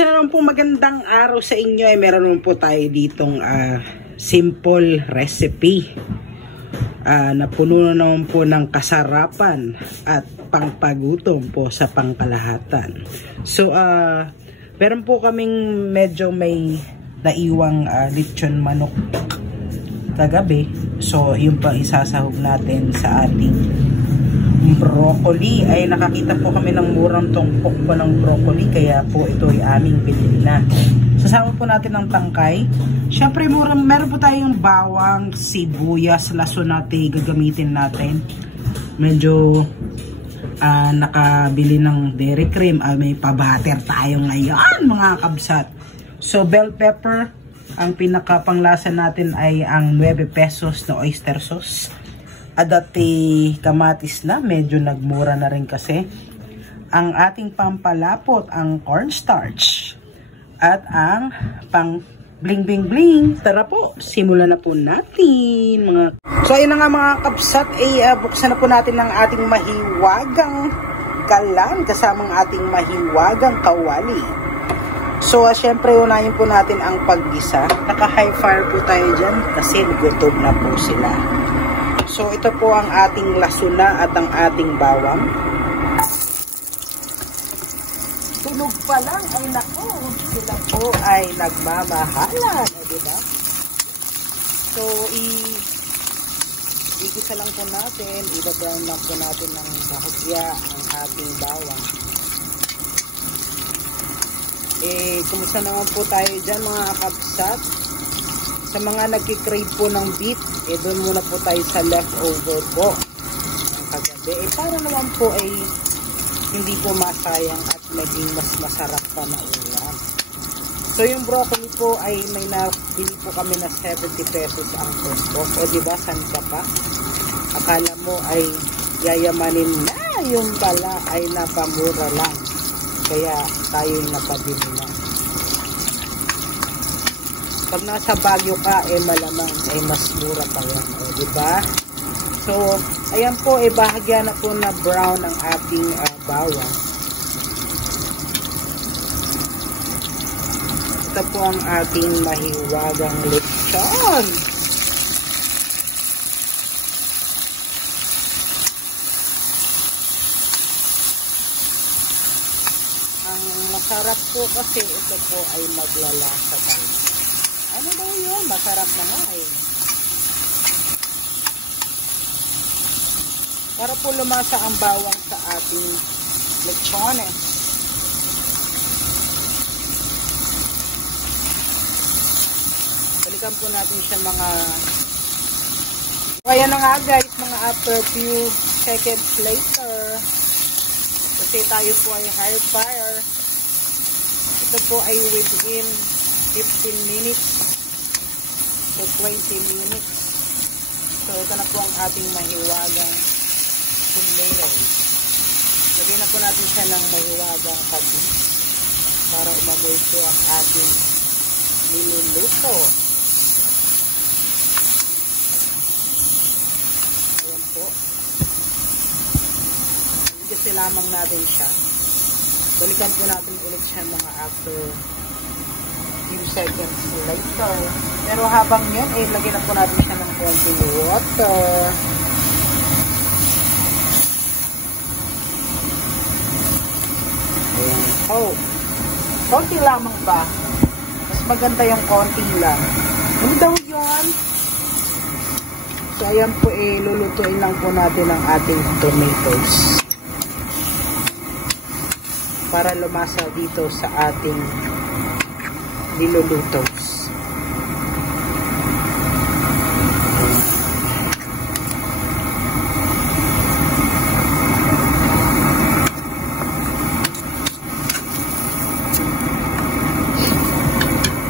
Isa na naman po magandang araw sa inyo ay meron naman po tayo ditong simple recipe na puno naman po ng kasarapan at pangpagutom po sa pangkalahatan. So meron po kaming medyo may naiwang lechon manok kagabi. So yun pa isasahog natin sa ating broccoli. Ay nakakita po kami ng murang tongpok po ng broccoli, kaya po ito ay aming pinili na. Sasama po natin ng tangkay. Syempre meron po tayong bawang, sibuyas, laso natin gagamitin natin. Medyo nakabili ng dairy cream. May pabater tayo ngayon mga kabsat. So bell pepper, ang pinakapanglasa natin ay ang 9 pesos na oyster sauce. Dati kamatis na, medyo nagmura na rin kasi. Ang ating pampalapot, ang cornstarch. At ang pang bling bling bling. Tara po, simulan na po natin mga. So ayun na nga mga kapsat, buksan na po natin ang ating mahiwagang kalan kasamang ating mahiwagang kawali. So syempre unahin po natin ang paggisa. Naka high fire po tayo dyan kasi gutom na po sila. So ito po ang ating lasuna at ang ating bawang. Tunog pa lang ay naku, sila po ay nagmamahalan, diba? So igisa lang po natin, i-brown lang po natin ng bahagya ang ating bawang. Kumusta naman po tayo dyan mga kabsat? Sa mga nagkikrave po ng beef, doon muna po tayo sa leftover po ng kagabi. Para naman po ay hindi po masayang at maging mas masarap pa na ulam. So yung broccoli po ay may nabili po kami na 70 pesos ang tumpok. O diba, san ka pa? Akala mo ay yayamanin na, yung pala ay napamura lang. Kaya tayo yung napabili na. Pag nasa Baguio ka, malamang mas mura pa yan. O, diba? So, ayan po, bahagya na po na brown ang ating bawang. Ito po ang ating mahiwagang lechon. Ang masarap po kasi ito po ay maglalasa tayo. Ano daw yun? Masarap na nga Para po lumasa ang bawang sa ating lechon Balikan po natin siya mga. Ayan na nga guys, mga after few seconds later. Kasi tayo po ay high fire. Ito po ay within 15 minutes to 20 minutes. So ito na po ang ating mahiwagang tomatoes. Lagyan na po natin siya ng mahiwagang kabis para umagoy po ang ating niluluto. Ayan po. Kasi lamang natin siya. Balikan po natin ulit siya mga after few seconds later. Pero habang yun, lagyan na po natin siya ng konting water. Ayan. Oh, konti lamang ba? Mas maganda yung konti lang. Ano daw yun? So, ayan po, lulutuin lang po natin ang ating tomatoes. Para lumasa dito sa ating nilulutos.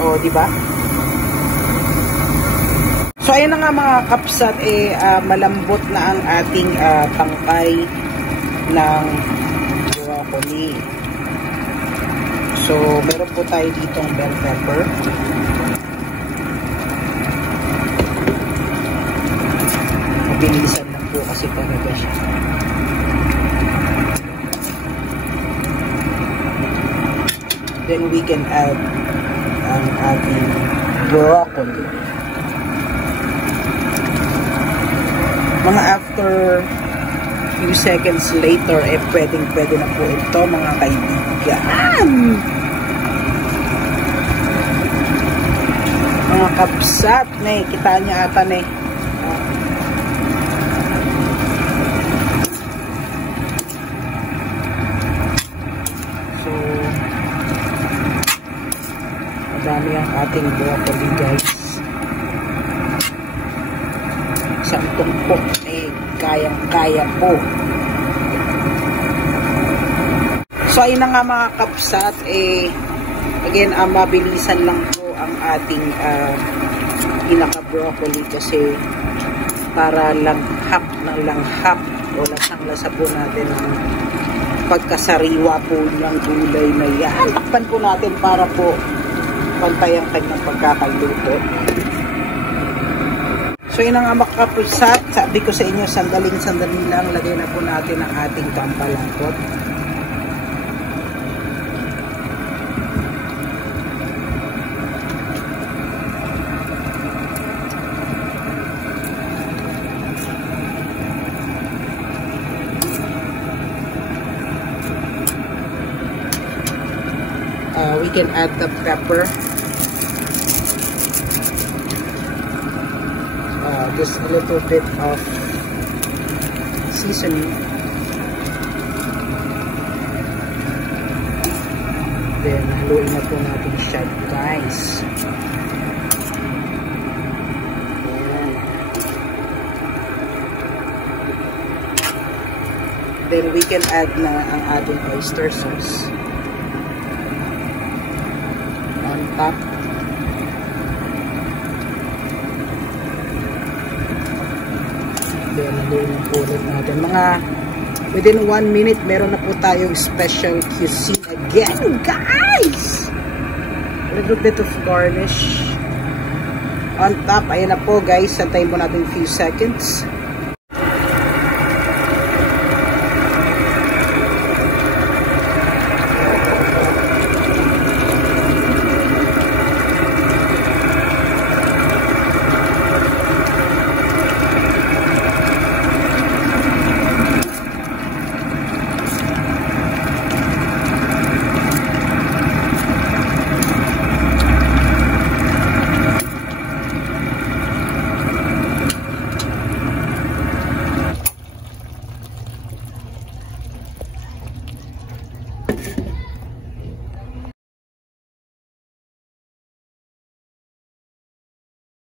O, diba? So, ayan na nga mga kapsat, malambot na ang ating tangkay ng broccoli. So, meron po tayo ditong bell pepper. Mabilisan lang po kasi talaga siya. Then we can add ang ating broccoli. Mga after few seconds later, pwede na po ito, mga kaibigan. Mga kabsat, kita niya ata So, madami ang ating broccoli, guys. Isang tumpok kayang-kaya po. So, ayun na nga mga kapsat, again, mabilisan lang po ang ating pinaka-broccoli kasi para langhap ng langhap o lasang-lasa po natin ang pagkasariwa po ng gulay na yan. Takpan po natin para po pantay ang kanyang pagkakaluto. So, yun ang makakapusat. Sabi ko sa inyo, sandaling lang. Lagay na po natin ang ating kampalangkot. We can add the pepper. Just a little bit of seasoning. Then, haluin na po natin siya, guys. Then, we can add na ang ating oyster sauce. On top. Then, haluin po ulit natin. Mga within 1 minute, meron na po tayong special cuisine again, guys! A little bit of garnish on top. Ayan na po, guys. Santayin po natin few seconds.